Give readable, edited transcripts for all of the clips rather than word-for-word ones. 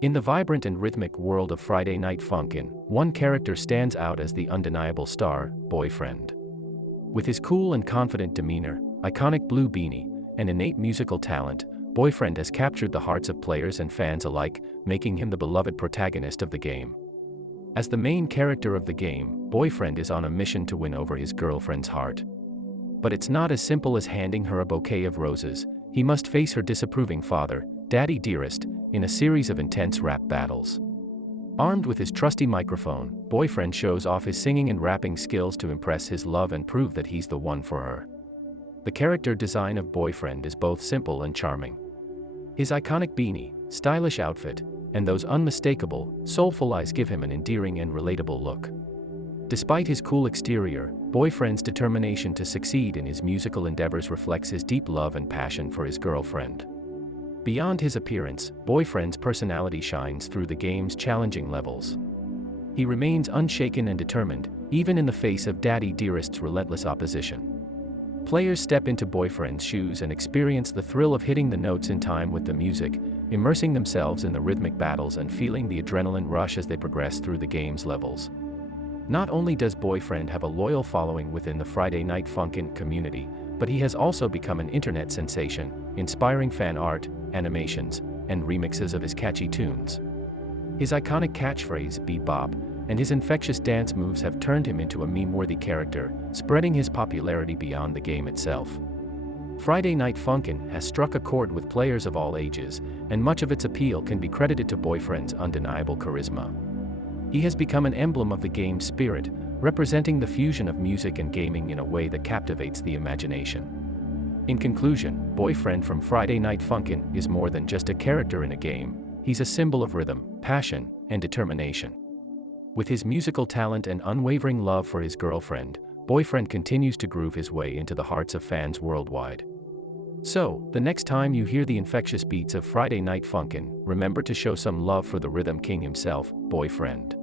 In the vibrant and rhythmic world of Friday Night Funkin', one character stands out as the undeniable star, Boyfriend. With his cool and confident demeanor, iconic blue beanie, and innate musical talent, Boyfriend has captured the hearts of players and fans alike, making him the beloved protagonist of the game. As the main character of the game, Boyfriend is on a mission to win over his girlfriend's heart. But it's not as simple as handing her a bouquet of roses. He must face her disapproving father, Daddy Dearest, in a series of intense rap battles. Armed with his trusty microphone, Boyfriend shows off his singing and rapping skills to impress his love and prove that he's the one for her. The character design of Boyfriend is both simple and charming. His iconic beanie, stylish outfit, and those unmistakable, soulful eyes give him an endearing and relatable look. Despite his cool exterior, Boyfriend's determination to succeed in his musical endeavors reflects his deep love and passion for his girlfriend. Beyond his appearance, Boyfriend's personality shines through the game's challenging levels. He remains unshaken and determined, even in the face of Daddy Dearest's relentless opposition. Players step into Boyfriend's shoes and experience the thrill of hitting the notes in time with the music, immersing themselves in the rhythmic battles and feeling the adrenaline rush as they progress through the game's levels. Not only does Boyfriend have a loyal following within the Friday Night Funkin' community, but he has also become an internet sensation, inspiring fan art, animations, and remixes of his catchy tunes. His iconic catchphrase, "Beat Bop," and his infectious dance moves have turned him into a meme-worthy character, spreading his popularity beyond the game itself. Friday Night Funkin' has struck a chord with players of all ages, and much of its appeal can be credited to Boyfriend's undeniable charisma. He has become an emblem of the game's spirit, representing the fusion of music and gaming in a way that captivates the imagination. In conclusion, Boyfriend from Friday Night Funkin' is more than just a character in a game. He's a symbol of rhythm, passion, and determination. With his musical talent and unwavering love for his girlfriend, Boyfriend continues to groove his way into the hearts of fans worldwide. So, the next time you hear the infectious beats of Friday Night Funkin', remember to show some love for the Rhythm King himself, Boyfriend.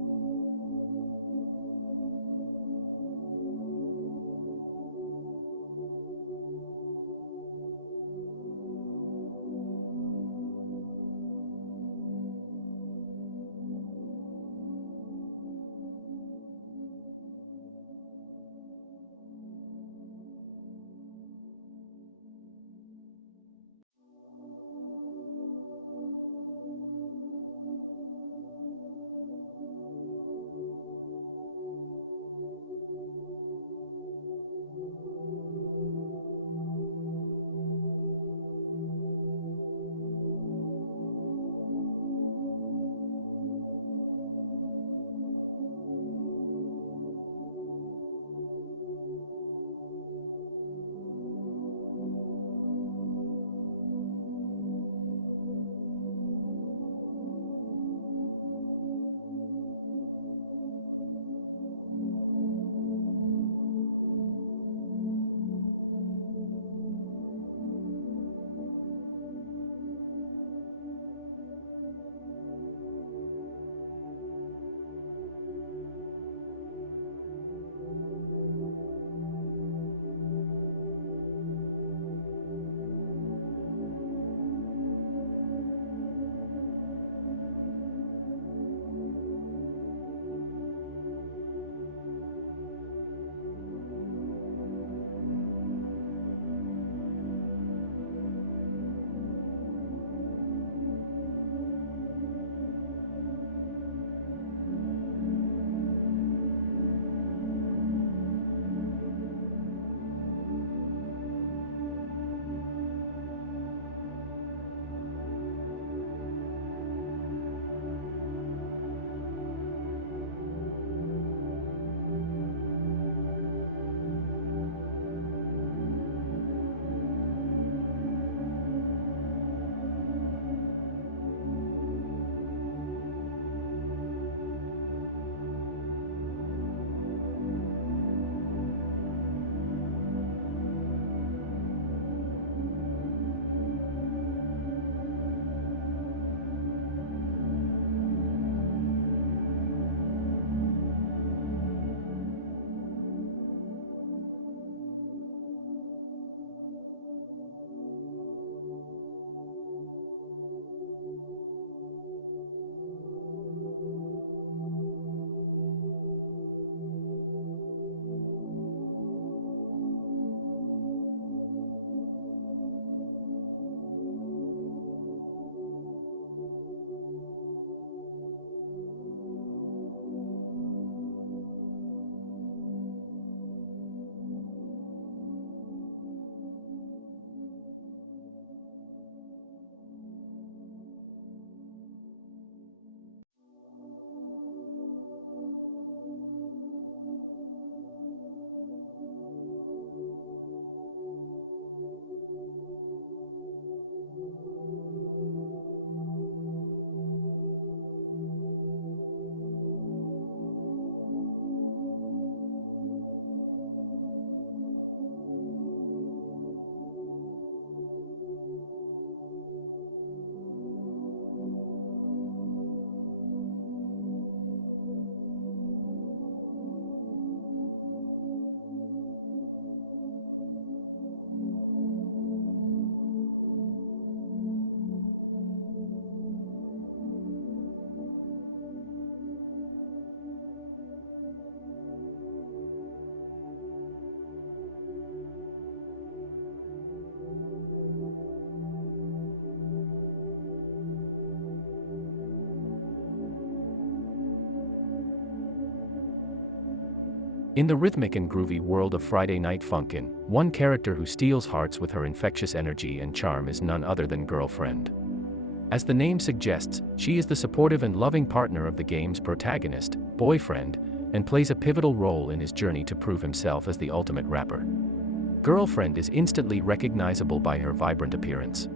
In the rhythmic and groovy world of Friday Night Funkin', one character who steals hearts with her infectious energy and charm is none other than Girlfriend. As the name suggests, she is the supportive and loving partner of the game's protagonist, Boyfriend, and plays a pivotal role in his journey to prove himself as the ultimate rapper. Girlfriend is instantly recognizable by her vibrant appearance.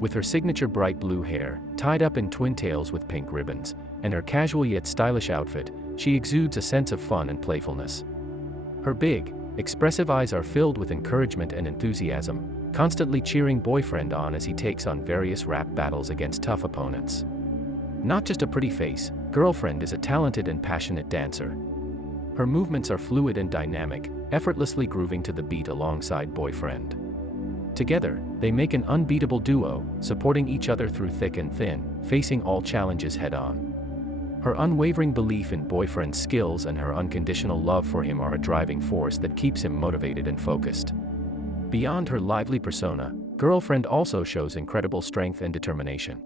With her signature bright blue hair, tied up in twin tails with pink ribbons, and her casual yet stylish outfit, she exudes a sense of fun and playfulness. Her big, expressive eyes are filled with encouragement and enthusiasm, constantly cheering Boyfriend on as he takes on various rap battles against tough opponents. Not just a pretty face, Girlfriend is a talented and passionate dancer. Her movements are fluid and dynamic, effortlessly grooving to the beat alongside Boyfriend. Together, they make an unbeatable duo, supporting each other through thick and thin, facing all challenges head-on. Her unwavering belief in Boyfriend's skills and her unconditional love for him are a driving force that keeps him motivated and focused. Beyond her lively persona, Girlfriend also shows incredible strength and determination.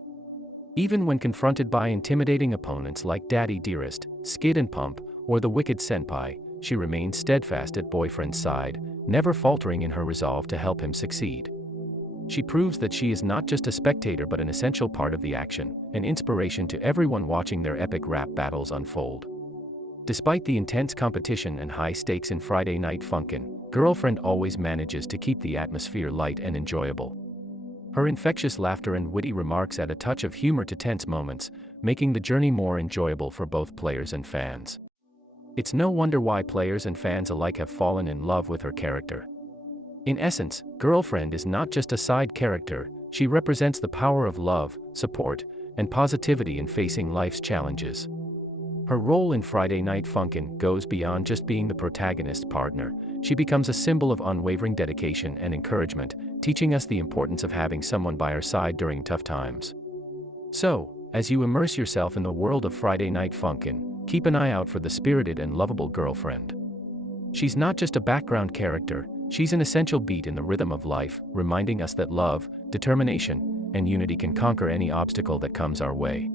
Even when confronted by intimidating opponents like Daddy Dearest, Skid and Pump, or the Wicked Senpai, she remains steadfast at Boyfriend's side, never faltering in her resolve to help him succeed. She proves that she is not just a spectator but an essential part of the action, an inspiration to everyone watching their epic rap battles unfold. Despite the intense competition and high stakes in Friday Night Funkin', Girlfriend always manages to keep the atmosphere light and enjoyable. Her infectious laughter and witty remarks add a touch of humor to tense moments, making the journey more enjoyable for both players and fans. It's no wonder why players and fans alike have fallen in love with her character. In essence, Girlfriend is not just a side character, she represents the power of love, support, and positivity in facing life's challenges. Her role in Friday Night Funkin' goes beyond just being the protagonist's partner. She becomes a symbol of unwavering dedication and encouragement, teaching us the importance of having someone by our side during tough times. So, as you immerse yourself in the world of Friday Night Funkin', keep an eye out for the spirited and lovable Girlfriend. She's not just a background character, she's an essential beat in the rhythm of life, reminding us that love, determination, and unity can conquer any obstacle that comes our way.